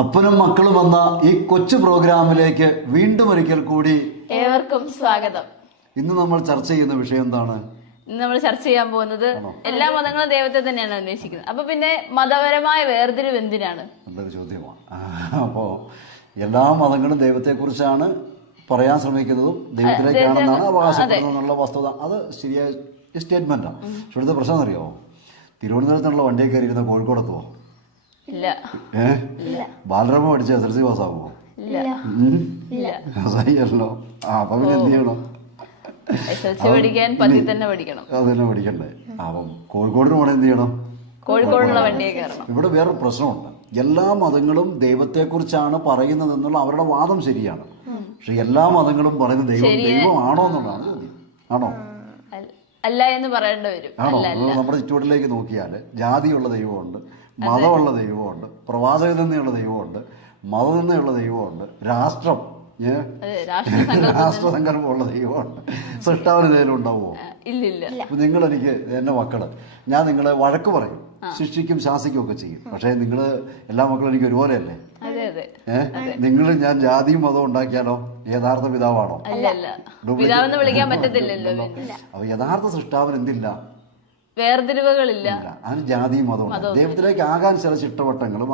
അപ്പനും മക്കളും എന്ന ഈ കൊച്ചു പ്രോഗ്രാമിലേക്ക് വീണ്ടും ഒരിക്കൽ കൂടി ഏവർക്കും സ്വാഗതം. ഇന്ന് നമ്മൾ ചർച്ച ചെയ്യുന്ന വിഷയം എന്താണ്? ഇന്ന് നമ്മൾ ചർച്ച ചെയ്യാൻ പോകുന്നത് എല്ലാ മതങ്ങളും ദൈവത്തെ തന്നെയാണ് അന്വേഷിക്കുന്നത്. അപ്പൊ പിന്നെ മതപരമായ വേർതിരിവ് എന്തിനാണ്? നല്ലൊരു ചോദ്യമാണ്. അപ്പോൾ എല്ലാ മതങ്ങളും ദൈവത്തെക്കുറിച്ചാണ് പറയാൻ ശ്രമിക്കുന്നതും ദൈവത്തിലേക്കാണെന്നാണ് അവകാശപ്പെടുന്നതെന്നുള്ള വസ്തുത. അത് ശരിയായ സ്റ്റേറ്റ്മെന്റാണ്. പക്ഷെ ഇവിടുത്തെ പ്രശ്നം അറിയോ? തിരുവനന്തപുരത്തുള്ള വണ്ടിയെ കയറി ഇരുന്ന കോഴിക്കോടെത്തുവോ? ഇല്ല. ബാലരാമ പഠിച്ച SLC പാസ്സാകുമോ? പാസ്സായില്ലോ. അപ്പൊ പിന്നെ എന്ത് ചെയ്യണം? പഠിക്കാൻ പതി തന്നെ പഠിക്കണം. അത് തന്നെ പഠിക്കണ്ടേ? അപ്പം കോഴിക്കോടിന് പോണേ എന്ത് ചെയ്യണം? കോഴിക്കോടുള്ള വണ്ടിയെ കയറണം. ഇവിടെ വേറൊരു പ്രശ്നമുണ്ട്. എല്ലാ മതങ്ങളും ദൈവത്തെക്കുറിച്ചാണ് പറയുന്നതെന്നുള്ള അവരുടെ വാദം ശരിയാണ്. പക്ഷെ എല്ലാ മതങ്ങളും പറയുന്നത് ദൈവമാണോ എന്നുള്ളതാണ് ചോദ്യം. ആണോ? അല്ല എന്ന് പറയേണ്ടി വരും. ആണോ? നമ്മുടെ ചുറ്റുവട്ടിലേക്ക് നോക്കിയാൽ ജാതിയുള്ള ദൈവമുണ്ട്, മതമുള്ള ദൈവമുണ്ട്, പ്രവാചകൻ തന്നെയുള്ള ദൈവമുണ്ട്, മതം തന്നെയുള്ള ദൈവമുണ്ട്, രാഷ്ട്രസങ്കല്പമുള്ള ദൈവമുണ്ട്. സൃഷ്ടാവിന് എന്തെങ്കിലും ഉണ്ടാവുമോ? ഇല്ലില്ല. നിങ്ങൾ എനിക്ക് എന്റെ മക്കള്, ഞാൻ നിങ്ങളെ വഴക്ക് പറയും, ശിക്ഷിക്കും, ശാസിക്കും ഒക്കെ ചെയ്യും. പക്ഷെ നിങ്ങൾ എല്ലാ മക്കളും എനിക്ക് ഒരുപോലെയല്ലേ? നിങ്ങൾ ഞാൻ ജാതിയും മതവും ഉണ്ടാക്കിയാലോ യഥാർത്ഥ പിതാവാണോ? പിതാവെന്ന് വിളിക്കാൻ പറ്റത്തില്ലല്ലോ. അപ്പൊ യഥാർത്ഥ സൃഷ്ടാവിന് എന്തില്ല? വേർതിരിവുകളില്ല. അതിന് ജാതിയും മതവും. ദൈവത്തിലേക്ക് ആകാൻ ചില ചിട്ടവട്ടങ്ങളും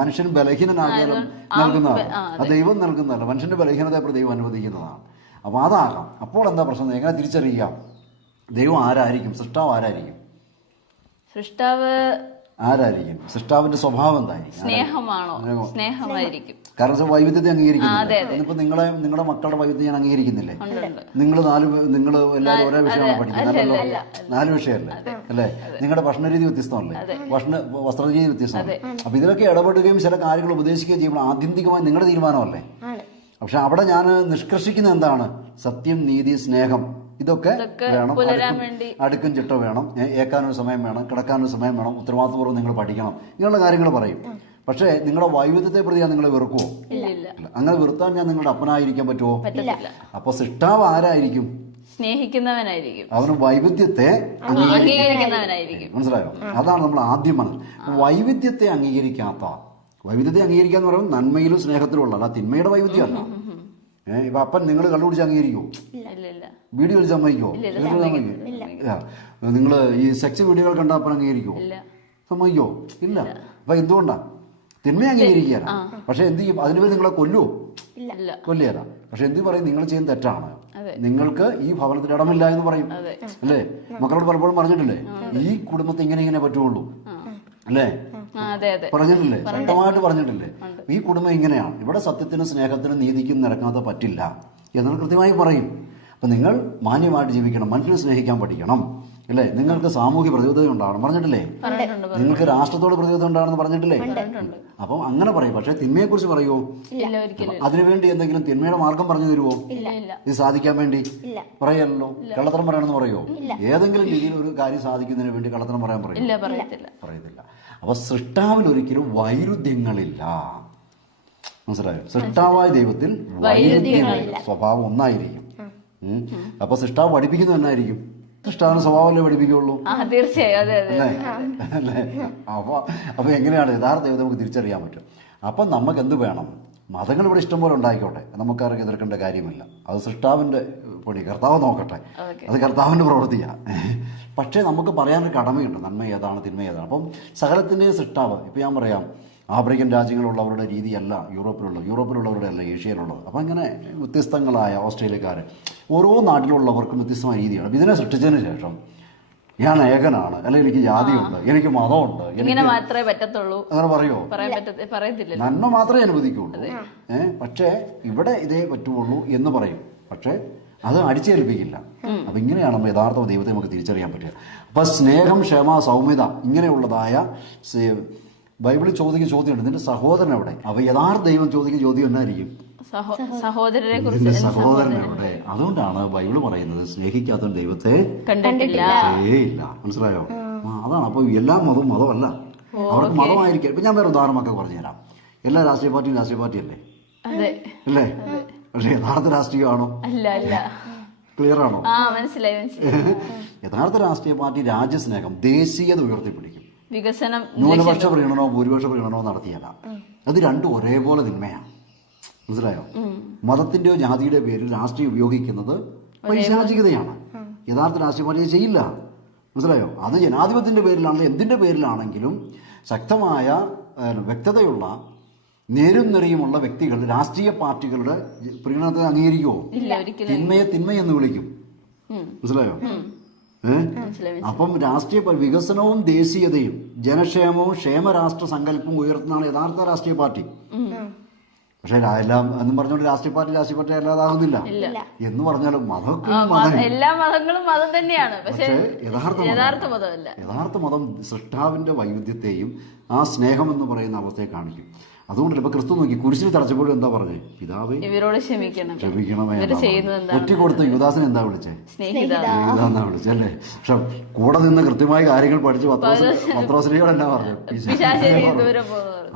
മനുഷ്യൻ ബലഹീനനാകാനും നൽകുന്നതാണ്. അത് ദൈവം നൽകുന്നതല്ല, മനുഷ്യന്റെ ബലഹീനതയെ ദൈവം അനുവദിക്കുന്നതാണ്. അപ്പൊ അതാകാം. അപ്പോൾ എന്താ പ്രശ്നം? എങ്ങനെ തിരിച്ചറിയാം ദൈവം ആരായിരിക്കും? സൃഷ്ടാവ് ആരായിരിക്കും? സൃഷ്ടാവ് ആരായിരിക്കും? സൃഷ്ടാവിന്റെ സ്വഭാവം എന്തായിരിക്കും? സ്നേഹമാണോ? സ്നേഹമായിരിക്കും. കാരണം വൈവിധ്യത്തെ അംഗീകരിക്കുന്നില്ല. ഇപ്പൊ നിങ്ങളുടെ മക്കളുടെ വൈവിധ്യം ഞാൻ അംഗീകരിക്കുന്നില്ലേ? നിങ്ങൾ എല്ലാവരും ഒരേ വിഷയമാണ് പഠിക്കുന്നത്, 4 വിഷയമല്ലേ അല്ലേ? നിങ്ങളുടെ ഭക്ഷണരീതി വ്യത്യസ്തമല്ലേ? വസ്ത്രരീതി വ്യത്യസ്തമല്ലേ? അപ്പൊ ഇതിലൊക്കെ ഇടപെടുകയും ചില കാര്യങ്ങൾ ഉപദേശിക്കുകയും ചെയ്യുമ്പോൾ ആത്യന്തികമായി നിങ്ങളുടെ തീരുമാനമല്ലേ? പക്ഷെ അവിടെ ഞാൻ നിഷ്കർഷിക്കുന്ന എന്താണ്? സത്യം, നീതി, സ്നേഹം, ഇതൊക്കെ വേണം. അടുക്കും ചിട്ട വേണം, ഏക്കാനൊരു സമയം വേണം, കിടക്കാനൊരു സമയം വേണം, ഉത്തരവാദിത്തപൂർവ്വം നിങ്ങൾ പഠിക്കണം, ഇങ്ങനെയുള്ള കാര്യങ്ങൾ പറയും. പക്ഷേ നിങ്ങളുടെ വൈവിധ്യത്തെ പ്രതി ഞാൻ നിങ്ങളെ വെറുക്കുവോ? അങ്ങനെ വെറുത്താൽ ഞാൻ നിങ്ങളുടെ അപ്പനായിരിക്കാൻ പറ്റുമോ? അപ്പൊ സൃഷ്ടാവ് ആരായിരിക്കും? സ്നേഹിക്കുന്നവനായിരിക്കും. അവന് വൈവിധ്യത്തെ അംഗീകരിക്കുന്നവനായിരിക്കും. മനസ്സിലായോ? അതാണ് നമ്മൾ ആദ്യം വൈവിധ്യത്തെ അംഗീകരിക്കാന്ന് പറയുമ്പോൾ നന്മയിലും സ്നേഹത്തിലുള്ള, അല്ല തിന്മയുടെ വൈവിധ്യമല്ല. ഇപ്പൊ അപ്പൻ നിങ്ങൾ കള്ളുപിടിച്ച് അംഗീകരിക്കുമോ? വീഡിയോ വിളിച്ച് സമ്മതിക്കുമോ? നിങ്ങൾ ഈ സെക്സ് വീഡിയോകൾ കണ്ട അപ്പൻ അംഗീകരിക്കുമോ? സമ്മതിക്കോ? ഇല്ല. അപ്പൊ എന്തുകൊണ്ടാ? തിന്മ അംഗീകരിക്കുകയല്ല. പക്ഷെ എന്ത് ചെയ്യും? അതിനുവേണ്ടി നിങ്ങളെ കൊല്ലുവോ? കൊല്ലുകയല്ല. പക്ഷെ എന്ത് പറയും? നിങ്ങൾ ചെയ്യുന്ന തെറ്റാണ്, നിങ്ങൾക്ക് ഈ ഭവനത്തിൽ ഇടമില്ല എന്ന് പറയും അല്ലേ? മക്കളോട് പലപ്പോഴും പറഞ്ഞിട്ടില്ലേ? ഈ കുടുംബത്തെ ഇങ്ങനെ പറ്റുള്ളൂ അല്ലേ? പറഞ്ഞിട്ടില്ലേ? ശക്തമായിട്ട് പറഞ്ഞിട്ടില്ലേ? ഈ കുടുംബം ഇങ്ങനെയാണ്, ഇവിടെ സത്യത്തിനും സ്നേഹത്തിനും നീതിക്കും നിരക്കാതെ പറ്റില്ല എന്നാൽ കൃത്യമായി പറയും. അപ്പൊ നിങ്ങൾ മാന്യമായിട്ട് ജീവിക്കണം, മനുഷ്യനെ സ്നേഹിക്കാൻ പഠിക്കണം അല്ലേ? നിങ്ങൾക്ക് സാമൂഹ്യ പ്രതിബദ്ധത ഉണ്ടാവണം പറഞ്ഞിട്ടില്ലേ? നിങ്ങൾക്ക് രാഷ്ട്രത്തോട് പ്രതിബദ്ധത ഉണ്ടാവണമെന്ന് പറഞ്ഞിട്ടില്ലേ? അപ്പം അങ്ങനെ പറയും. പക്ഷെ തിന്മയെ കുറിച്ച് പറയുമോ? അതിനുവേണ്ടി എന്തെങ്കിലും തിന്മയുടെ മാർഗം പറഞ്ഞു തരുമോ? ഇത് സാധിക്കാൻ വേണ്ടി പറയല്ലോ. കള്ളത്തരം പറയണമെന്ന് പറയുമോ? ഏതെങ്കിലും രീതിയിൽ ഒരു കാര്യം സാധിക്കുന്നതിന് വേണ്ടി കള്ളത്തരം പറയാൻ പറയത്തില്ല. അപ്പൊ സൃഷ്ടാവിൽ ഒരിക്കലും വൈരുദ്ധ്യങ്ങളില്ല. മനസ്സിലായോ? സൃഷ്ടാവായ ദൈവത്തിൽ വൈരുദ്ധ്യങ്ങളില്ല. സ്വഭാവം ഒന്നായിരിക്കും. അപ്പൊ സൃഷ്ടാവ് പഠിപ്പിക്കുന്നത് എന്നായിരിക്കും? സൃഷ്ടാവിന്റെ സ്വഭാവമല്ലേ പഠിപ്പിക്കുള്ളൂ? അല്ലേ? അപ്പൊ എങ്ങനെയാണ് യഥാർത്ഥ ദൈവത്തെ നമുക്ക് തിരിച്ചറിയാൻ പറ്റും? അപ്പൊ നമുക്ക് എന്ത് വേണം? മതങ്ങൾ ഇവിടെ ഇഷ്ടംപോലെ ഉണ്ടായിക്കോട്ടെ, നമുക്കാർക്ക് എതിർക്കേണ്ട കാര്യമില്ല. അത് സൃഷ്ടാവിന്റെ പൊടി, കർത്താവ് നോക്കട്ടെ, അത് കർത്താവിന്റെ പ്രവൃത്തിയാണ്. പക്ഷേ നമുക്ക് പറയാനൊരു കടമയുണ്ട്, നന്മ ഏതാണ്, തിന്മ ഏതാണ്. അപ്പം സകലത്തിൻ്റെ സൃഷ്ടാവ്, ഇപ്പം ഞാൻ പറയാം, ആഫ്രിക്കൻ രാജ്യങ്ങളുള്ളവരുടെ രീതിയല്ല യൂറോപ്പിലുള്ളവരുടെ അല്ല ഏഷ്യയിലുള്ളത്. അപ്പം ഇങ്ങനെ വ്യത്യസ്തങ്ങളായ ഓസ്ട്രേലിയക്കാർ, ഓരോ നാട്ടിലുള്ളവർക്കും വ്യത്യസ്തമായ രീതിയാണ്. ഇതിനെ സൃഷ്ടിച്ചതിന് ശേഷം ഞാൻ ഏകനാണ്, അല്ലെങ്കിൽ എനിക്ക് ജാതിയുണ്ട്, എനിക്ക് മതമുണ്ട്, ഇങ്ങനെ മാത്രമേ പറ്റത്തുള്ളൂ അങ്ങനെ പറയോ? പറയത്തില്ല. നന്മ മാത്രമേ അനുവദിക്കുള്ളൂ. പക്ഷേ ഇവിടെ ഇതേ പറ്റുള്ളൂ എന്ന് പറയും. പക്ഷേ അത് അടിച്ചേൽപ്പിക്കില്ല. അപ്പൊ ഇങ്ങനെയാണ് നമ്മൾ യഥാർത്ഥ ദൈവത്തെ നമുക്ക് തിരിച്ചറിയാൻ പറ്റുക. അപ്പൊ സ്നേഹം, ക്ഷമ, സൗമ്യത ഇങ്ങനെയുള്ളതായ ബൈബിളിൽ ചോദിക്കുന്ന ചോദ്യമുണ്ട്, നിന്റെ സഹോദരൻ എവിടെ? അപ്പൊ യഥാർത്ഥ ദൈവം ചോദിക്കുന്ന ചോദ്യം എന്നായിരിക്കും? സഹോദരൻ എവിടെ? അതുകൊണ്ടാണ് ബൈബിള് പറയുന്നത് സ്നേഹിക്കാത്ത ദൈവത്തെ കണ്ടിട്ടില്ല. മനസ്സിലായോ? അതാണ്. അപ്പൊ എല്ലാ മതമല്ല, അവർക്ക് മതമായിരിക്കും. ഇപ്പൊ ഞാൻ വേറെ ഉദാഹരണമൊക്കെ പറഞ്ഞുതരാം. എല്ലാ രാഷ്ട്രീയ പാർട്ടിയും അല്ലേ? അല്ലേ? പക്ഷെ യഥാർത്ഥ രാഷ്ട്രീയമാണോ? ക്ലിയർ ആണോ? മനസ്സിലായി. യഥാർത്ഥ രാഷ്ട്രീയ പാർട്ടി രാജ്യസ്നേഹം, ദേശീയത ഉയർത്തിപ്പിടിക്കും. വികസനം ന്യൂനപക്ഷ പ്രീണനോ ഭൂരിപക്ഷ പ്രീണനോ നടത്തിയല്ല. അത് രണ്ടും ഒരേപോലെ തിന്മയാണ്. മനസ്സിലായോ? മതത്തിന്റെയോ ജാതിയുടെയോ പേരിൽ രാഷ്ട്രീയം ഉപയോഗിക്കുന്നത് പൈശാചികതയാണ്. യഥാർത്ഥ രാഷ്ട്രീയ പാർട്ടി ചെയ്യില്ല. മനസ്സിലായോ? അത് ജനാധിപത്യത്തിന്റെ പേരിലാണെങ്കിലും എന്തിന്റെ പേരിലാണെങ്കിലും ശക്തമായ വ്യക്തതയുള്ള നേരും നെറിയുമുള്ള വ്യക്തികൾ രാഷ്ട്രീയ പാർട്ടികളുടെ പ്രീണനത്തെ അംഗീകരിക്കുമോ? തിന്മയെ തിന്മയെന്ന് വിളിക്കും. മനസ്സിലായോ? അപ്പം രാഷ്ട്രീയ വികസനവും ദേശീയതയും ജനക്ഷേമവും ക്ഷേമരാഷ്ട്ര സങ്കല്പവും ഉയർത്തുന്നതാണ് യഥാർത്ഥ രാഷ്ട്രീയ പാർട്ടി. പക്ഷെ എല്ലാം എന്നും പറഞ്ഞുകൊണ്ട് രാഷ്ട്രീയ പാർട്ടി അല്ലാതാകുന്നില്ല എന്ന് പറഞ്ഞാലും എല്ലാ മതങ്ങളും മതം തന്നെയാണ്. പക്ഷേ യഥാർത്ഥ മതം സൃഷ്ടാവിന്റെ വൈവിധ്യത്തെയും ആ സ്നേഹം എന്ന് പറയുന്ന അവസ്ഥയെ കാണിക്കും. അതുകൊണ്ടല്ല ഇപ്പൊ ക്രിസ്തു നോക്കി കുരിശിൽ തറച്ചപ്പോഴും എന്താ പറഞ്ഞേ? പിതാവേ ഇവരോട് ക്ഷമിക്കണമേ. ഒറ്റ കൊടുത്ത യുദാസിനെ എന്താ വിളിച്ചേ? സ്നേഹിതാന്നാ വിളിച്ചല്ലേ. പക്ഷെ കൂടെ നിന്ന് കൃത്യമായ കാര്യങ്ങൾ പഠിച്ച് പത്രോസിനെയോട് എന്നാ പറഞ്ഞു?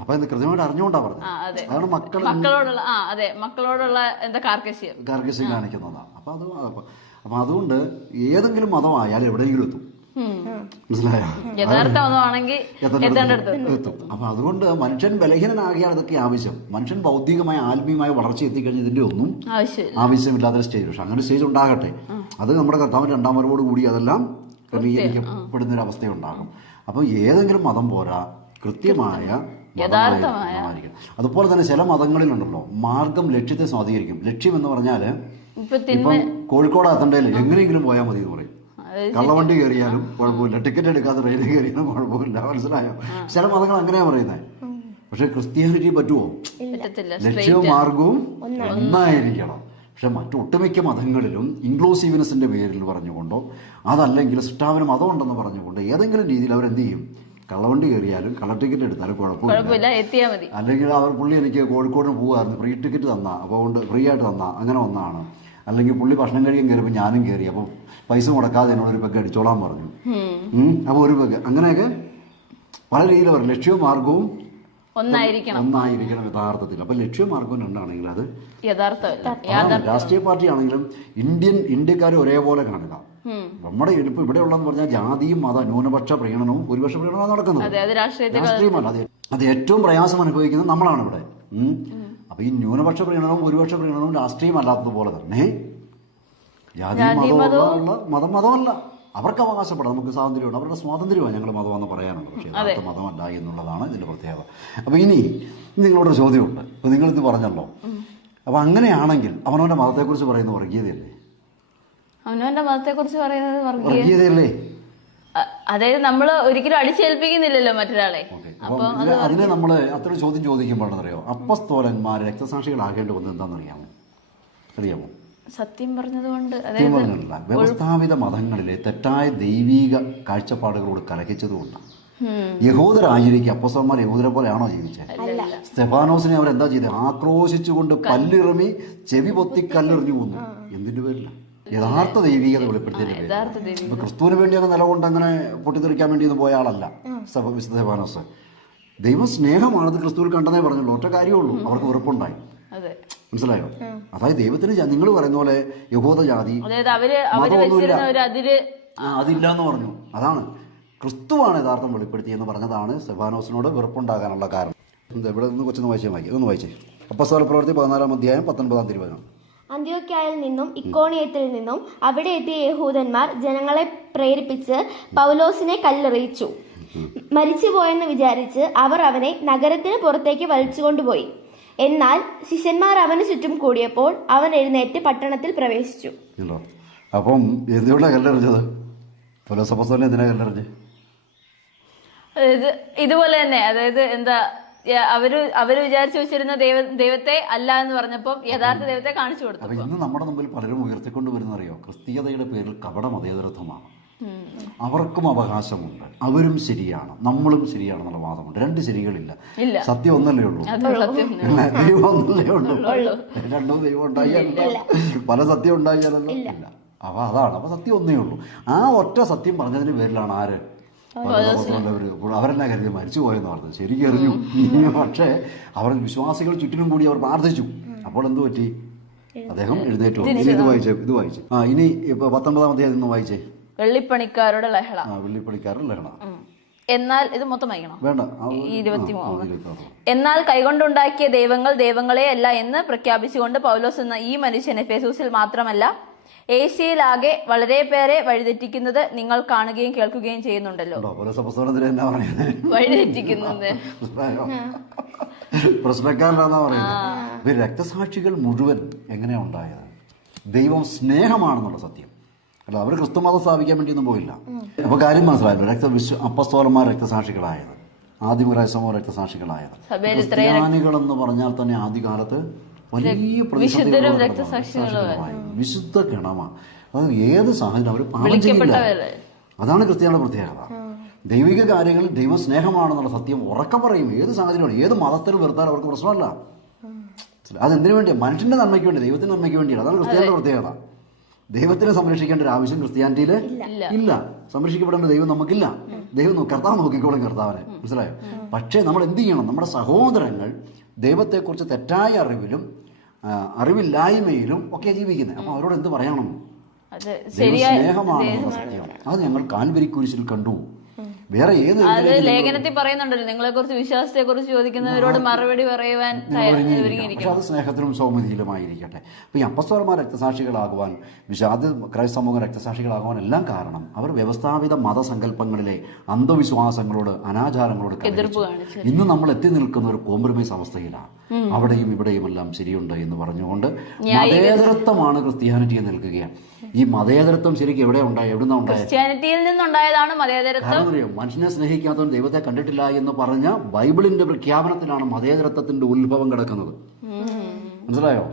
അപ്പൊ ഇത് കൃത്യമായിട്ട് അറിഞ്ഞുകൊണ്ടാ പറഞ്ഞത്. അതാണ് മക്കളോടുള്ള കാർക്കശ്യം കാണിക്കുന്നതാണ്. അപ്പൊ അതുകൊണ്ട് ഏതെങ്കിലും മതമായാലും എവിടെയെങ്കിലും എത്തും. മനസ്സിലായോ? എത്തും. അപ്പൊ അതുകൊണ്ട് മനുഷ്യൻ ബലഹീനനാകിയാൽ അതൊക്കെ ആവശ്യം. മനുഷ്യൻ ഭൗതികമായ ആത്മീയമായ വളർച്ച എത്തിക്കഴിഞ്ഞാൽ ഇതിന്റെ ഒന്നും ആവശ്യമില്ലാത്ത സ്റ്റേജ്. പക്ഷെ അങ്ങനെ സ്റ്റേജ് ഉണ്ടാകട്ടെ. അത് നമ്മുടെ കർത്താവിന്റെ രണ്ടാം വരവോട് കൂടി അതെല്ലാം ക്രമീകരിക്കപ്പെടുന്നൊരവസ്ഥയുണ്ടാകും. അപ്പൊ ഏതെങ്കിലും മതം പോരാ, കൃത്യമായ മതമായിരിക്കണം. അതുപോലെ തന്നെ ചില മതങ്ങളിലുണ്ടല്ലോ മാർഗം ലക്ഷ്യത്തെ സ്വാധീനിക്കും. ലക്ഷ്യം എന്ന് പറഞ്ഞാല് ഇപ്പം കോഴിക്കോട് എത്തണ്ടേല് എങ്ങനെയെങ്കിലും പോയാൽ മതി എന്ന് പറയും. കള്ളവണ്ടി കയറിയാലും കുഴപ്പമില്ല, ടിക്കറ്റ് എടുക്കാതെ ട്രെയിനിൽ കയറിയാലും കുഴപ്പമില്ല. മനസ്സിലായോ? ചില മതങ്ങൾ അങ്ങനെയാ പറയുന്നത്. പക്ഷെ ക്രിസ്ത്യാനിറ്റി പറ്റുമോ? ലക്ഷ്യവും മാർഗവും ഒന്നായിരിക്കണം. പക്ഷെ ഒട്ടുമിക്ക മതങ്ങളിലും ഇൻക്ലൂസീവ്നെസിന്റെ പേരിൽ പറഞ്ഞുകൊണ്ടോ അതല്ലെങ്കിൽ സൃഷ്ടാവിന് മതമുണ്ടെന്ന് പറഞ്ഞുകൊണ്ട് ഏതെങ്കിലും രീതിയിൽ അവരെന്ത് ചെയ്യും? കള്ളവണ്ടി കയറിയാലും കള്ള ടിക്കറ്റ് എടുത്താലും കുഴപ്പമില്ല, അല്ലെങ്കിൽ അവർ പുള്ളി എനിക്ക് കോഴിക്കോടിന് പോകുമായിരുന്നു, ഫ്രീ ടിക്കറ്റ് തന്നാ, അപ്പോൾ കൊണ്ട് ഫ്രീ ആയിട്ട് തന്നാ, അങ്ങനെ ഒന്നാണ്. അല്ലെങ്കിൽ പുള്ളി ഭക്ഷണം കഴിക്കാൻ കയറിയപ്പോൾ ഞാനും കയറി, അപ്പോൾ പൈസ മുടക്കാതെ എന്നോടൊരു പെഗ് അടിച്ചോളാൻ പറഞ്ഞു. അപ്പോൾ ഒരു പെഗ്, അങ്ങനെയൊക്കെ പല രീതിയിൽ പറയും. ലക്ഷ്യവും മാർഗവും ഒന്നായിരിക്കണം യഥാർത്ഥത്തിൽ. അപ്പൊ ലക്ഷ്യവും മാർഗവും രണ്ടാണെങ്കിൽ അത് രാഷ്ട്രീയ പാർട്ടി ആണെങ്കിലും ഇന്ത്യക്കാരെ ഒരേപോലെ കാണുക. നമ്മുടെ ഇപ്പൊ ഇവിടെ ഉള്ളതെന്ന് പറഞ്ഞാൽ ജാതിയും മത ന്യൂനപക്ഷ പ്രീണനവും ഭൂരിപക്ഷ പ്രീണനവും നടക്കുന്നത്. രാഷ്ട്രീയമല്ല. അത് ഏറ്റവും പ്രയാസം അനുഭവിക്കുന്നത് നമ്മളാണ് ഇവിടെ. അപ്പൊ ഈ ന്യൂനപക്ഷ പ്രീണനവും ഭൂരിപക്ഷ പ്രീണനവും രാഷ്ട്രീയമല്ലാത്തതുപോലെ തന്നെ ജാതി മതമല്ല. അവർക്ക് അവകാശപ്പെടാം, നമുക്ക് സ്വാതന്ത്ര്യമുണ്ട്, അവരുടെ സ്വാതന്ത്ര്യമാണ് ഞങ്ങൾ മതമെന്ന് പറയാനുള്ളത്. പക്ഷേ യഥാർത്ഥ മതമല്ല എന്നുള്ളതാണ് ഇതിന്റെ പ്രത്യേകത. അപ്പൊ ഇനി നിങ്ങളോടൊരു ചോദ്യമുണ്ട്. ഇപ്പൊ നിങ്ങളിത് പറഞ്ഞല്ലോ. അപ്പൊ അങ്ങനെയാണെങ്കിൽ അവനവന്റെ മതത്തെക്കുറിച്ച് പറയുന്ന വർഗീയതയല്ലേ? അവനവന്റെ മതത്തെക്കുറിച്ച് പറയുന്നത് വർഗീയതയല്ലേ? അതായത് നമ്മൾ ഒരിക്കലും അടിച്ചേൽപ്പിക്കുന്നില്ലല്ലോ മറ്റൊരാളെ. അതിനെ നമ്മള് അത്ര ചോദ്യം ചോദിക്കുമ്പോഴാണെന്നറിയോ, അപ്പസ്തോലന്മാർ രക്തസാക്ഷികളാകേണ്ടി വന്നത് എന്താണെന്നറിയാമോ? സത്യം പറഞ്ഞതുകൊണ്ട്. വ്യവസ്ഥാപിത മതങ്ങളിലെ തെറ്റായ ദൈവീക കാഴ്ചപ്പാടുകളോട് കലഹിച്ചതുകൊണ്ട്. യഹൂദരായിരിക്കും അപ്പോസ്തലന്മാർ യഹൂദരെ പോലെയാണോ ജീവിച്ചത്? സ്തെഫാനോസിനെ അവരെന്താ ചെയ്തത്? ആക്രോശിച്ചുകൊണ്ട് പല്ലിറമി ചെവി പൊത്തി കല്ലെറിഞ്ഞു കൊന്നു. എന്തിന്റെ പേരില്ല? യഥാർത്ഥ ദൈവീകത വെളിപ്പെടുത്തിയതിന്റെ പേര്. ഇപ്പൊ ക്രിസ്തുവിന് വേണ്ടി അങ്ങനെ നിലകൊണ്ട് അങ്ങനെ പൊട്ടിത്തെറിക്കാൻ വേണ്ടി പോയ ആളല്ല സ്തെഫാനോസ്. ദൈവം സ്നേഹമാണത് ക്രിസ്തുവിൽ കണ്ടെന്നേ പറഞ്ഞുള്ളൂ. ഒറ്റ കാര്യമുള്ളൂ, അവർക്ക് വെറുപ്പുണ്ടായി. മനസ്സിലായോ? അതായത് ദൈവത്തിന് നിങ്ങൾ പറയുന്ന പോലെ യഹൂദ ജാതി അതില്ല എന്ന് പറഞ്ഞു. അതാണ് ക്രിസ്തുവാണ് യഥാർത്ഥം വെളിപ്പെടുത്തിയെന്ന് പറഞ്ഞതാണ് സ്തെഫാനോസിനോട് വെറുപ്പുണ്ടാകാനുള്ള കാരണം. ഇവിടെ നിന്ന് കൊച്ചൊന്ന് വായിച്ചേ. അപ്പോസ്തല പ്രവൃത്തി 14-ാം അധ്യായം 19-ാം തിരുവചനം. അന്ത്യോക്യയിൽ നിന്നും ഇക്കോണിയത്തിൽ നിന്നും അവിടെ എത്തിയ യഹൂദന്മാർ ജനങ്ങളെ പ്രേരിപ്പിച്ച് പൗലോസിനെ കല്ലെറിയിച്ചു. മരിച്ചുപോയെന്ന് വിചാരിച്ച് അവർ അവനെ നഗരത്തിന് പുറത്തേക്ക് വലിച്ചുകൊണ്ടുപോയി. എന്നാൽ ശിഷ്യന്മാർ അവന് ചുറ്റും കൂടിയപ്പോൾ അവൻ എഴുന്നേറ്റ് പട്ടണത്തിൽ പ്രവേശിച്ചു. അപ്പം എന്തുകൊണ്ടാണ് കല്ലെറിഞ്ഞത്? പൗലോസ് അപ്പോസ്തലനെ എന്തിനാ കല്ലെറിഞ്ഞത്? ഇതുപോലെ തന്നെ, അതായത് എന്താ, അവര് വിചാരിച്ചു വെച്ചിരുന്ന ദൈവത്തെ അല്ല എന്ന് പറഞ്ഞപ്പോൾ യഥാർത്ഥ ദൈവത്തെ കാണിച്ചു കൊടുത്തു. അപ്പൊ ഇന്ന് നമ്മുടെ മുമ്പിൽ പലരും ഉയർത്തിക്കൊണ്ടുവരുന്നറിയോ, ക്രിസ്തീയതയുടെ പേരിൽ കപട മതേതരത്വമാണ്. അവർക്കും അവകാശമുണ്ട്, അവരും ശരിയാണ്, നമ്മളും ശരിയാണെന്നുള്ള വാദമുണ്ട്. രണ്ട് ശരികളില്ല, സത്യം ഒന്നല്ലേ ഉള്ളൂ. ദൈവം ഒന്നല്ലേ ഉള്ളൂ. രണ്ടും ദൈവം ഉണ്ടായാലല്ലോ, പല സത്യം ഉണ്ടായാലല്ലോ ഇല്ല. അപ്പൊ അതാണ്. അപ്പൊ സത്യം ഒന്നേ ഉള്ളൂ. ആ ഒറ്റ സത്യം പറഞ്ഞതിന് പേരിലാണ് ആര് അവരെല്ലാം കരുതി മരിച്ചു പോയെന്ന് പറഞ്ഞത്. ശരിക്കും എറിഞ്ഞു. പക്ഷേ അവർ വിശ്വാസികൾ ചുറ്റിനും കൂടി അവർ പ്രാർത്ഥിച്ചു. അപ്പോൾ എന്ത് പറ്റി? അദ്ദേഹം എഴുന്നേറ്റു. ഇത് വായിച്ചേ. ഇനി ഇപ്പൊ 19-ാം അധ്യായം വായിച്ചേ. വെള്ളിപ്പണിക്കാരുടെ ലഹള. വെള്ളിപ്പണിക്കാരുടെ ലഹള. എന്നാൽ ഇത് മൊത്തം വായിക്കണം. വേണ്ട, ഈ 23. എന്നാൽ കൈകൊണ്ടുണ്ടാക്കിയ ദൈവങ്ങൾ ദൈവങ്ങളെ അല്ല എന്ന് പ്രഖ്യാപിച്ചുകൊണ്ട് പൗലോസ് എന്ന ഈ മനുഷ്യൻ എഫേസൂസിൽ മാത്രമല്ല ഏഷ്യയിലാകെ വളരെ പേരെ വഴിതെറ്റിക്കുന്നത് നിങ്ങൾ കാണുകയും കേൾക്കുകയും ചെയ്യുന്നുണ്ടല്ലോ. വഴിതെറ്റിക്കുന്നത് പ്രശ്നക്കാരനാന്നാ പറയുന്നത്. രക്തസാക്ഷികൾ മുഴുവൻ എങ്ങനെയാ ഉണ്ടായത്? ദൈവം സ്നേഹമാണെന്നുള്ള സത്യം അല്ല, അവർ ക്രിസ്തുമതം സ്ഥാപിക്കാൻ വേണ്ടിയൊന്നും പോയില്ല. അപ്പൊ കാര്യം മനസ്സിലായല്ലോ. അപ്പസ്തോലന്മാർ രക്തസാക്ഷികളായത്, ആദിമ സമൂഹം രക്തസാക്ഷികളായത്. ക്രിസ്ത്യാനികൾ എന്ന് പറഞ്ഞാൽ തന്നെ ആദ്യകാലത്ത് വലിയ വിശുദ്ധ ഗണമാണ്. അത് ഏത് സാഹചര്യം അവർ പാപം ചെയ്യില്ല. അതാണ് ക്രിസ്ത്യാനിയുടെ പ്രത്യേകത. ദൈവിക കാര്യങ്ങളിൽ ദൈവ സ്നേഹമാണെന്നുള്ള സത്യം ഉറക്കം പറയും. ഏത് സാഹചര്യമാണ്, ഏത് മതത്തിൽ വെറുത്താൽ അവർക്ക് പ്രശ്നമല്ല. അതെന്തിനു വേണ്ടിയാണ്? മനുഷ്യന്റെ നന്മയ്ക്ക് വേണ്ടി, ദൈവത്തിന്റെ നന്മയ്ക്ക് വേണ്ടിയാണ്. അതാണ് ക്രിസ്ത്യാനിയുടെ പ്രത്യേകത. ദൈവത്തിനെ സംരക്ഷിക്കേണ്ട ഒരു ആവശ്യം ക്രിസ്ത്യാനിറ്റിയിൽ ഇല്ല. സംരക്ഷിക്കപ്പെടേണ്ട ദൈവം നമുക്കില്ല. ദൈവം കർത്താവ് നോക്കിക്കോളും കർത്താവിനെ. മനസ്സിലായോ? പക്ഷേ നമ്മൾ എന്ത് ചെയ്യണം? നമ്മുടെ സഹോദരങ്ങൾ ദൈവത്തെക്കുറിച്ച് തെറ്റായ അറിവിലും അറിവില്ലായ്മയിലും ഒക്കെ ജീവിക്കുന്നത്. അപ്പൊ അവരോട് എന്ത് പറയണം? സ്നേഹമാണ് സത്യം. അത് ഞങ്ങൾ കാൽവരി കുരിശിൽ കണ്ടു. വേറെ ഏത് ലേഖനത്തിൽ പറയുന്നുണ്ടല്ലോ, നിങ്ങളെ കുറിച്ച് വിശ്വാസത്തെ കുറിച്ച് ചോദിക്കുന്നവരോട് മറുപടി പറയുവാൻ. പക്ഷെ അത് സ്നേഹത്തിലും സൗമ്യതയിലുമായിരിക്കട്ടെ. അപ്പൊ ഈ അപ്പസ്തോലന്മാർ രക്തസാക്ഷികളാകുവാൻ, ആദ്യ ക്രൈസ്തവ സമൂഹം രക്തസാക്ഷികളാകുവാൻ എല്ലാം കാരണം അവർ വ്യവസ്ഥാപിത മതസങ്കല്പങ്ങളിലെ അന്ധവിശ്വാസങ്ങളോട്, അനാചാരങ്ങളോട് എതിർപ്പ് കാണിച്ചു. ഇന്ന് നമ്മൾ എത്തി നിൽക്കുന്ന ഒരു കോംപ്രമൈസ് അവസ്ഥയിലാണ്. അവിടെയും ഇവിടെയും എല്ലാം ശരിയുണ്ട് എന്ന് പറഞ്ഞുകൊണ്ട് മതേതരത്വമാണ് ക്രിസ്ത്യാനിറ്റി നിൽക്കുകയാണ്. ഈ മതേതരത്വം ശരിക്കും എവിടെ ഉണ്ടായി? എവിടുന്ന ഉണ്ടായത്? ക്രിസ്ത്യാനിറ്റിയിൽ നിന്നുണ്ടായതാണ് മതേതരത്വം. മനുഷ്യനെ സ്നേഹിക്കാത്തവൻ ദൈവത്തെ കണ്ടിട്ടില്ല എന്ന് പറഞ്ഞ ബൈബിളിന്റെ പ്രഖ്യാപനത്തിലാണ് മതേതരത്വത്തിന്റെ ഉത്ഭവം കിടക്കുന്നത്. മനസ്സിലായോ?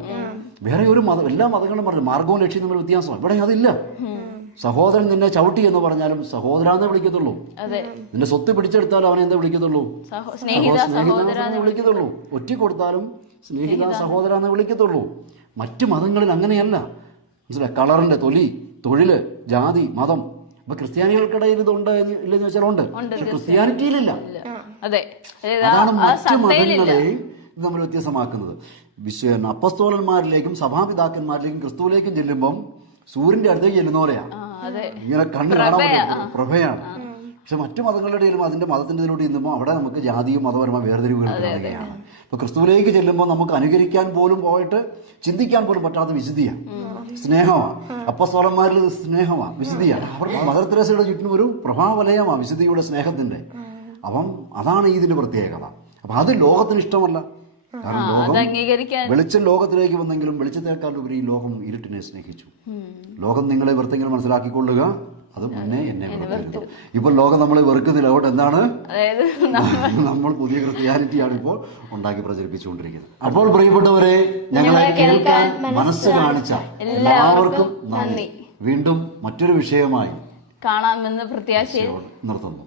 വേറെ ഒരു മതം, എല്ലാ മതങ്ങളും പറഞ്ഞു മാർഗവും ലക്ഷ്യം തമ്മിൽ വ്യത്യാസമാണ്. ഇവിടെ അതില്ല. സഹോദരൻ നിന്നെ ചവിട്ടി എന്ന് പറഞ്ഞാലും സഹോദരാന്നേ വിളിക്കത്തുള്ളൂ. നിന്റെ സ്വത്ത് പിടിച്ചെടുത്താലും അവനെ എന്താ വിളിക്കത്തുള്ളൂ? സ്നേഹിതാന്ന് വിളിക്കത്തുള്ളൂ. ഒറ്റ കൊടുത്താലും സ്നേഹിത സഹോദരാന്നേ വിളിക്കത്തുള്ളൂ. മറ്റു മതങ്ങളിൽ അങ്ങനെയല്ല. മനസ്സിലായി? കളറിന്റെ തൊലി, തൊഴില്, ജാതി, മതം. അപ്പൊ ക്രിസ്ത്യാനികൾക്കിടയിൽ ഇതുണ്ട് ഇല്ലെന്ന് വെച്ചാൽ ഉണ്ട്. പക്ഷെ ക്രിസ്ത്യാനിറ്റിയിലില്ല. അതാണ് മറ്റു മതങ്ങളെ നമ്മൾ വ്യത്യാസമാക്കുന്നത്. അപ്പസ്തോലന്മാരിലേക്കും സഭാപിതാക്കന്മാരിലേക്കും ക്രിസ്തുവിലേക്കും ചെല്ലുമ്പം സൂര്യന്റെ അടുത്തേക്ക് ചെല്ലുന്ന പോലെയാണ്. ഇങ്ങനെ കണ്ണ് കാണാൻ പറ്റും, പ്രഭയാണ്. പക്ഷെ മറ്റു മതങ്ങളുടെ ഇടയിലും അതിന്റെ മതത്തിന്റെ ഇതിലൂടെ ചെല്ലുമ്പോൾ അവിടെ നമുക്ക് ജാതിയും മതപരമായ വേർതിരിവുകൾ കാണുകയാണ്. ഇപ്പൊ ക്രിസ്തുവിലേക്ക് ചെല്ലുമ്പോൾ നമുക്ക് അനുകരിക്കാൻ പോലും പോയിട്ട് ചിന്തിക്കാൻ പോലും പറ്റാത്ത വിശുദ്ധിയാണ്, സ്നേഹമാണ്. അപ്പസ്തോലന്മാരിൽ സ്നേഹമാണ്, വിശുദ്ധിയാണ്. അവർക്ക് മദർ തെരേസയുടെ ചുറ്റിനും ഒരു പ്രഭാവലയമാണ് വിശുദ്ധിയുടെ സ്നേഹത്തിന്റെ. അപ്പം അതാണ് ഇതിന്റെ പ്രത്യേകത. അപ്പൊ അത് ലോകത്തിന് ഇഷ്ടമല്ല. കാരണം ലോകം വെളിച്ചം ലോകത്തിലേക്ക് വന്നെങ്കിലും വെളിച്ചത്തേക്കാൾ ഉപരി ലോകം ഇരുട്ടിനെ സ്നേഹിച്ചു. ലോകം നിങ്ങളെ വെറുത്തെങ്കിലും മനസ്സിലാക്കിക്കൊള്ളുക, അത് മുന്നേ എന്നെ വെറുത്തു. ഇപ്പൊ ലോകം നമ്മളെ വെറുക്കുന്നില്ല. അതുകൊണ്ട് എന്താണ്? നമ്മൾ പുതിയ ക്രിസ്ത്യാനിറ്റിയാണ് ഇപ്പോൾ ഉണ്ടാക്കി പ്രചരിപ്പിച്ചുകൊണ്ടിരിക്കുന്നത്. അപ്പോൾ പ്രിയപ്പെട്ടവരെ, ഞങ്ങളെ കേൾക്കാൻ മനസ്സ് കാണിച്ച എല്ലാവർക്കും നന്ദി. വീണ്ടും മറ്റൊരു വിഷയമായി കാണാമെന്ന് പ്രത്യാശയിൽ നിർത്തുന്നു.